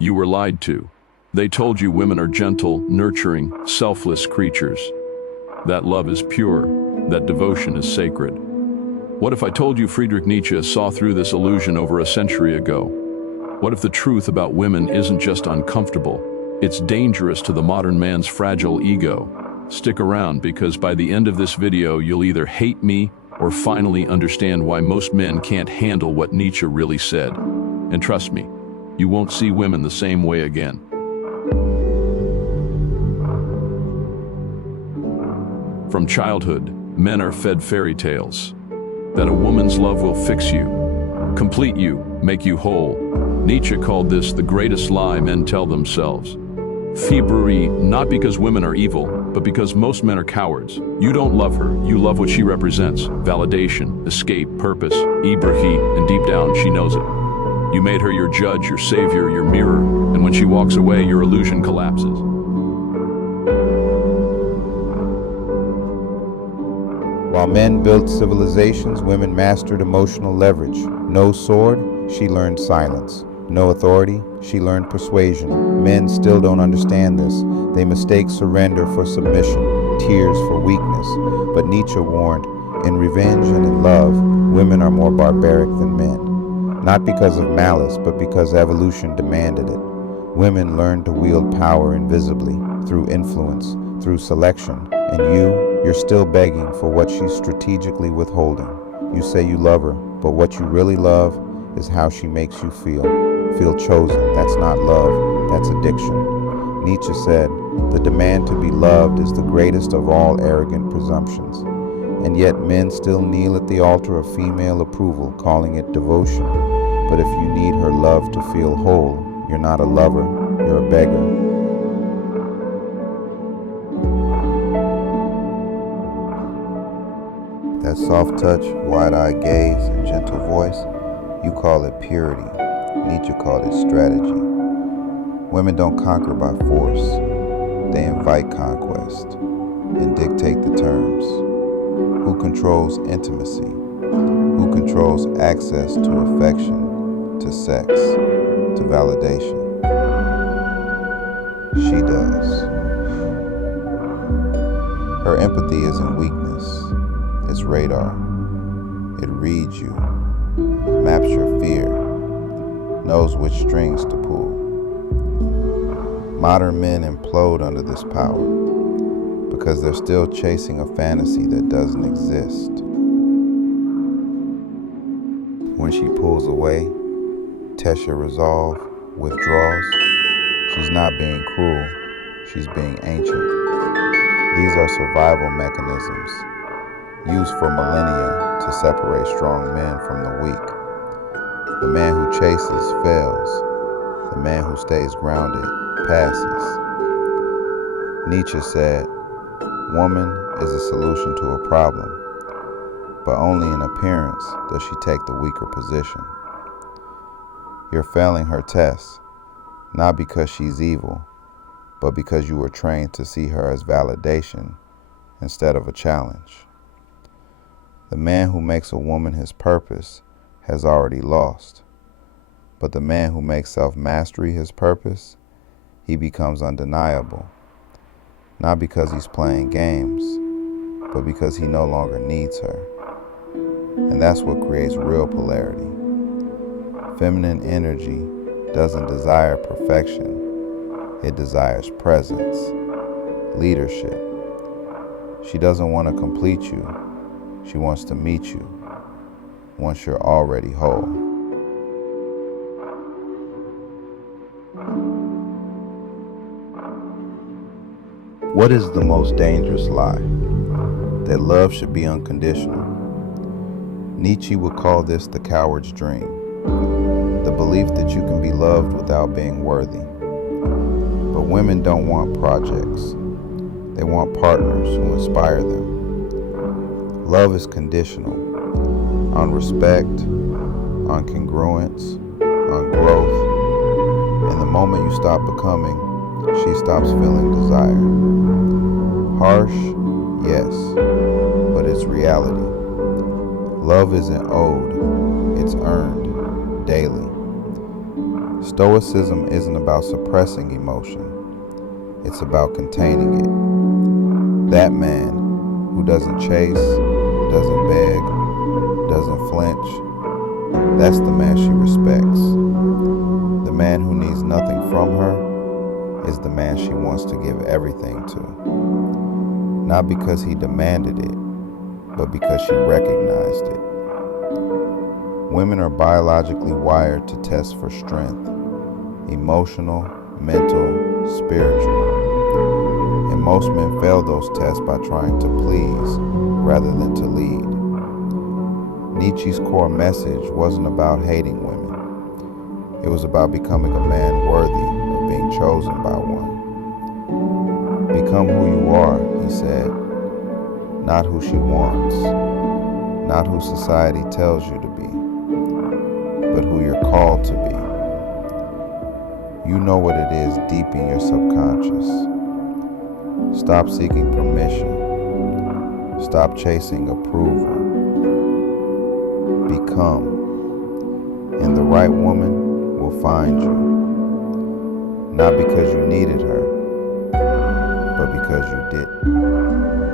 You were lied to. They told you women are gentle, nurturing, selfless creatures. That love is pure, that devotion is sacred. What if I told you Friedrich Nietzsche saw through this illusion over a century ago? What if the truth about women isn't just uncomfortable, it's dangerous to the modern man's fragile ego? Stick around, because by the end of this video you'll either hate me or finally understand why most men can't handle what Nietzsche really said. And trust me, you won't see women the same way again. From childhood, men are fed fairy tales. That a woman's love will fix you, complete you, make you whole. Nietzsche called this the greatest lie men tell themselves. Fibrerie, not because women are evil, but because most men are cowards. You don't love her, you love what she represents. Validation, escape, purpose, Ibrahim, and deep down she knows it. You made her your judge, your savior, your mirror, and when she walks away, your illusion collapses. While men built civilizations, women mastered emotional leverage. No sword, she learned silence. No authority, she learned persuasion. Men still don't understand this. They mistake surrender for submission, tears for weakness. But Nietzsche warned, in revenge and in love, women are more barbaric than men. Not because of malice, but because evolution demanded it. Women learned to wield power invisibly, through influence, through selection. And you're still begging for what she's strategically withholding. You say you love her, but what you really love is how she makes you feel. Feel chosen. That's not love, that's addiction. Nietzsche said, the demand to be loved is the greatest of all arrogant presumptions. And yet men still kneel at the altar of female approval, calling it devotion. But if you need her love to feel whole, you're not a lover, you're a beggar. That soft touch, wide-eyed gaze, and gentle voice, you call it purity. Nietzsche called it strategy. Women don't conquer by force. They invite conquest and dictate the terms. Who controls intimacy? Who controls access to affection, to sex, to validation? She does. Her empathy isn't weakness. It's radar. It reads you, maps your fear, knows which strings to pull. Modern men implode under this power because they're still chasing a fantasy that doesn't exist. When she pulls away, Tesha resolve, withdraws, she's not being cruel, she's being ancient. These are survival mechanisms used for millennia to separate strong men from the weak. The man who chases fails. The man who stays grounded passes. Nietzsche said, woman is a solution to a problem, but only in appearance does she take the weaker position. You're failing her test, not because she's evil, but because you were trained to see her as validation instead of a challenge. The man who makes a woman his purpose has already lost. But the man who makes self-mastery his purpose, he becomes undeniable. Not because he's playing games, but because he no longer needs her. And that's what creates real polarity. Feminine energy doesn't desire perfection. It desires presence, leadership. She doesn't want to complete you. She wants to meet you once you're already whole. What is the most dangerous lie? That love should be unconditional. Nietzsche would call this the coward's dream. The belief that you can be loved without being worthy. But women don't want projects. They want partners who inspire them. Love is conditional, on respect, on congruence, on growth. And the moment you stop becoming, she stops feeling desire. Harsh, yes, but it's reality. Love isn't owed, it's earned daily. Stoicism isn't about suppressing emotion, it's about containing it. That man who doesn't chase, doesn't beg, doesn't flinch, that's the man she respects. The man who needs nothing from her is the man she wants to give everything to. Not because he demanded it, but because she recognized it. Women are biologically wired to test for strength, emotional, mental, spiritual. And most men fail those tests by trying to please rather than to lead. Nietzsche's core message wasn't about hating women. It was about becoming a man worthy of being chosen by one. Become who you are, he said, not who she wants, not who society tells you to be, but who you're called to be. You know what it is deep in your subconscious. Stop seeking permission. Stop chasing approval. Become, and the right woman will find you. Not because you needed her, but because you didn't.